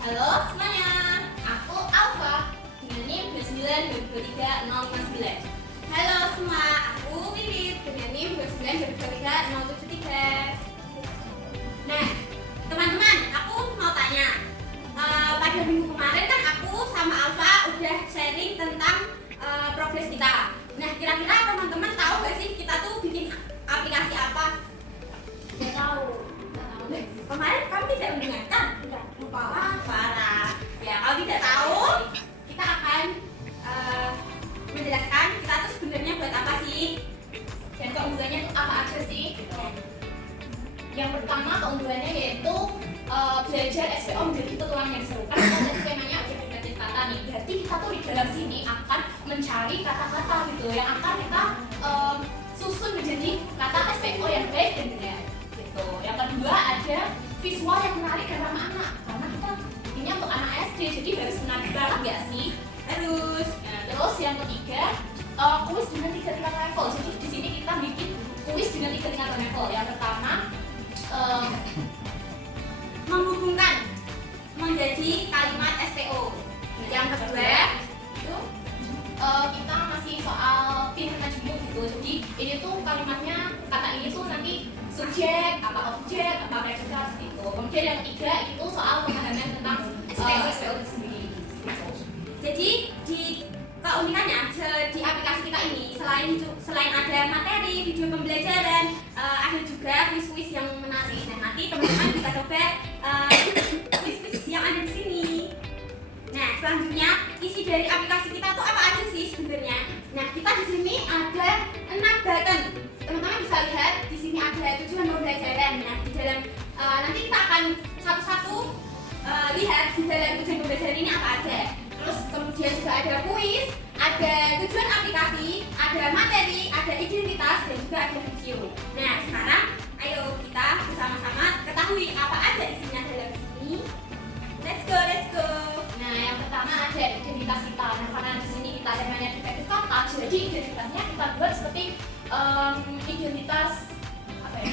Halo semuanya, aku Alfa dengan NIM 2903059. Halo semua, aku Pipit dengan NIM 2903073. Nah, teman-teman, aku mau tanya. Pada minggu kemarin kan aku sama Alfa udah sharing tentang progres kita. Nah, kira-kira teman-teman tahu gak sih kita tuh bikin aplikasi apa? Tidak tahu. Kemarin kamu tidak mendengarkan? Tidak, lupa. Parah. Ya, kalau tidak tahu, kita akan menjelaskan kita tuh sebenarnya buat apa sih? Dan keunggulannya itu apa aja sih? Gitu. Yang pertama keunggulannya yaitu belajar SVO menjadi petualangan yang seru. Kan kita tadi temanya objektivitas kata nih. Berarti kita tuh di dalam sini akan mencari kata-kata gitu yang akan kita susun menjadi kata SVO yang baik dan benar. Gitu. Yang kedua ada visual yang menarik dan ramah anak, karena kita ini untuk anak SD, jadi harus menarik banget nggak sih? Terus yang ketiga kuis dengan 3 tingkat level. Jadi di sini kita bikin kuis dengan 3 tingkat level. Yang pertama menghubungkan menjadi kalimat SPO. Yang kedua itu kita masih soal pinter majemuk gitu. Jadi ini tuh kalimatnya, kata ini tuh nanti subjek, apa objek, apa predikat gitu. Kemudian yang ketiga itu soal pemahaman tentang SPO itu sendiri. Jadi di keunikannya di aplikasi kita ini selain ada materi, video pembelajaran, ada juga kuis-kuis yang menarik. Nah, nanti teman-teman bisa coba kuis-kuis yang ada di sini. Nah, selanjutnya isi dari aplikasi kita tuh apa aja sih sebenarnya? Nah, kita di sini ada 6 button. Teman-teman bisa lihat di sini ada tujuan pembelajaran. Nah, di dalam nanti kita akan satu-satu lihat di dalam tujuan pembelajaran ini apa aja. Terus kemudian juga ada kuis, ada tujuan aplikasi, ada materi, ada identitas, dan juga ada video. Nah, sekarang ayo kita bersama-sama ketahui apa aja isinya dalam sini. Let's go. Nah, yang pertama ada identitas kita. Nah, karena di sini kita temanya detektif kata, jadi identitasnya kita buat seperti identitas apa ya?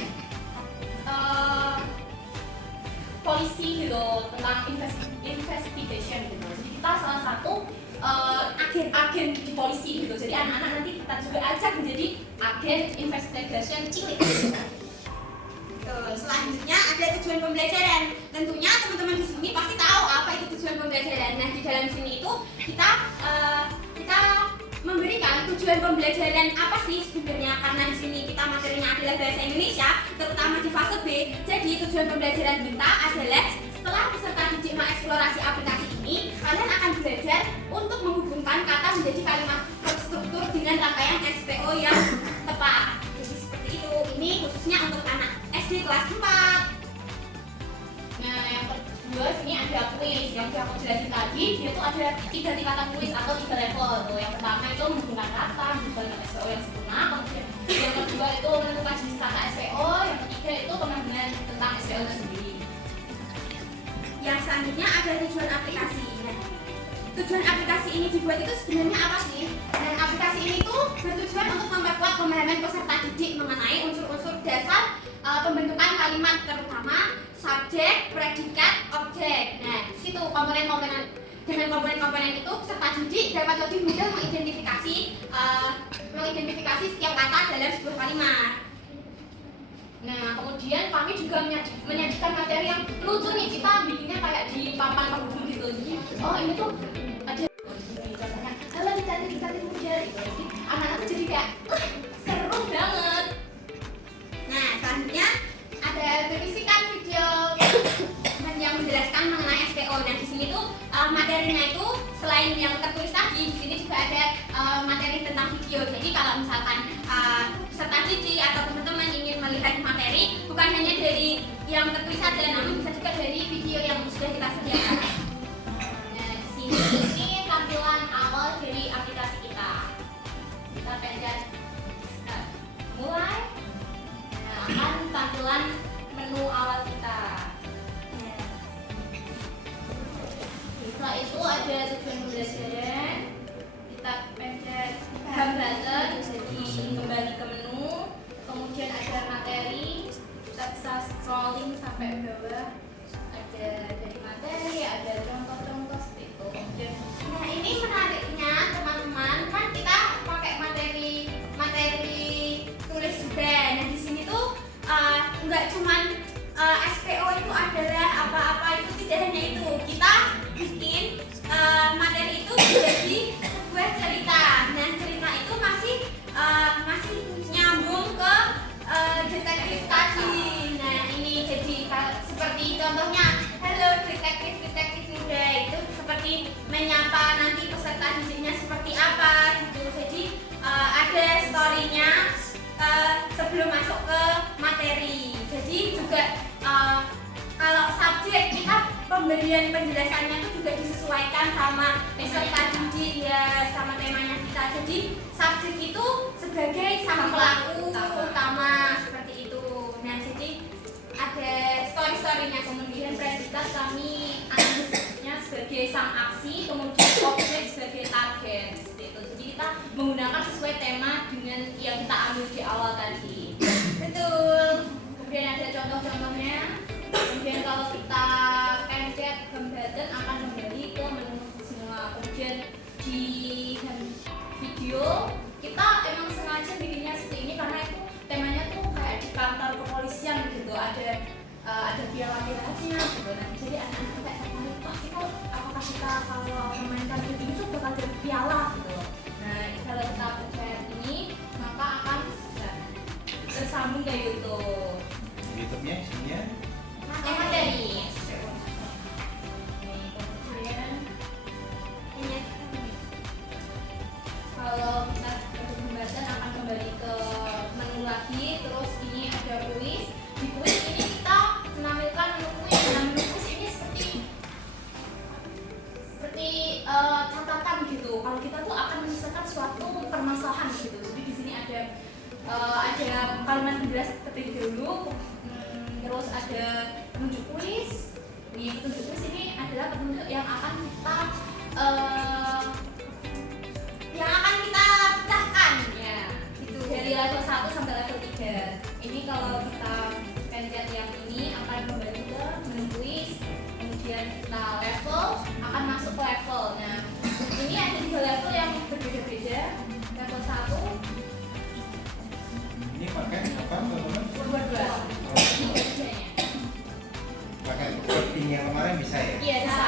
Polisi gitu, tentang investigation gitu. Jadi kita salah satu agen di polisi gitu. Jadi anak-anak nanti kita juga ajak menjadi agen investigation cilik. Selanjutnya ada tujuan pembelajaran. Tentunya teman-teman di sini pasti tahu apa itu tujuan pembelajaran. Nah, di dalam sini itu kita memberikan tujuan pembelajaran apa sih sebenarnya, karena di sini kita materinya adalah bahasa Indonesia, terutama di fase B. Jadi tujuan pembelajaran kita adalah setelah peserta didik mengeksplorasi aplikasi ini, kalian akan belajar untuk menghubungkan kata menjadi kalimat terstruktur dengan rangkaian SPO yang tepat. Jadi seperti itu. Ini khususnya untuk anak SD kelas 4. Nah, yang kedua sini ada kuis yang aku jelasin tadi. Dia tuh ada 3 tingkatan kuis atau 3 level tuh. Yang pertama itu menghubungkan kata, menghubungkan SPO yang sempurna. Kemudian yang kedua itu menentukan jenis kata SPO. Yang ketiga itu pemahaman tentang SPO itu sendiri. Yang selanjutnya ada tujuan aplikasi. Nah, tujuan aplikasi ini dibuat itu sebenarnya apa sih? Dan aplikasi ini tuh bertujuan untuk memperkuat pemahaman peserta didik mengenai unsur-unsur dasar pembentukan kalimat, terutama subjek, predikat, objek. Nah, di situ komponen-komponen, dengan komponen-komponen itu peserta didik dapat lebih mudah mengidentifikasi setiap kata dalam sebuah kalimat. Nah, kemudian kami juga menyajikan materi yang lucu nih. Kita bikinnya kayak di papan penghubung gitu. Oh, ini tuh ada contohnya, halo dikati muda gitu. Jadi anak-anak tuh jadi kayak seru banget. Nah, selanjutnya ada berisikan video yang menjelaskan mengenai SPO. Nah, di sini tuh materinya itu selain yang tertulis tadi, di sini juga ada materi tentang video. Jadi kalau misalkan peserta didik atau teman-teman ingin melihat materi, bukan hanya dari yang tertulis saja, namun bisa juga dari video yang sudah kita sediakan. Nah, di sini ini tampilan awal dari aplikasi kita. Kita pencet mulai. Nah, akan tampilan menu awal kita. Setelah itu ada tujuan pembelajaran. Kita pencet hambatan, jadi kembali ke menu. Kemudian ada materi, kita bisa scrolling sampai bawah. Ada dari materi, ada sebelum masuk ke materi. Jadi juga kalau subjek kita pemberian penjelasannya itu juga disesuaikan sama peserta didik ya, sama temanya kita. Jadi subjek itu sebagai sang pelaku utama seperti itu. Nah, jadi ada story-storynya, kemudian predikat kami analisisnya sebagai sang aksi, kemudian objek sebagai target seperti itu. Jadi kita menggunakan sesuai tema dengan yang kita ambil di awal tadi. Betul. Kemudian ada contoh-contohnya. Kemudian kalau kita pencet Hambatan akan kembali ke menu semua. Kemudian di video kita emang sengaja bikinnya seperti ini karena itu temanya tuh kayak di kantor kepolisian gitu, ada piala-pialanya gitu. Nah, jadi anak-anak kayak tertarik, wah kita apakah kita kalau memainkan game ini tuh bakal dapat piala gitu. Nah, kalau kita pencet ini maka akan tersambung kayak gitu. YouTube-nya isinya Materi. Kemudian ini kalau kita pembahasan akan kembali ke menu lagi, terus ini ada kuis. Di kuis ini kita menampilkan menu kuis. Nah, menu kuis ini seperti catatan gitu. Kalau kita tuh akan menyelesaikan suatu permasalahan gitu. Jadi di sini ada kalimat penjelas terlebih dahulu. Terus ada petunjuk kuis. Ini petunjuk kuis ini adalah petunjuk yang akan kita pecahkan ya. Itu dari level 1 sampai level 3. Ini kalau kita pencet yang ini akan kembali ke menu kuis. Kemudian kita level akan masuk ke level. Nah, ini ada 3 level yang berbeda-beda. Level 1 ini pakai apa teman-teman? Dua. Pakai coding yang kemarin bisa ya? Iya, bisa.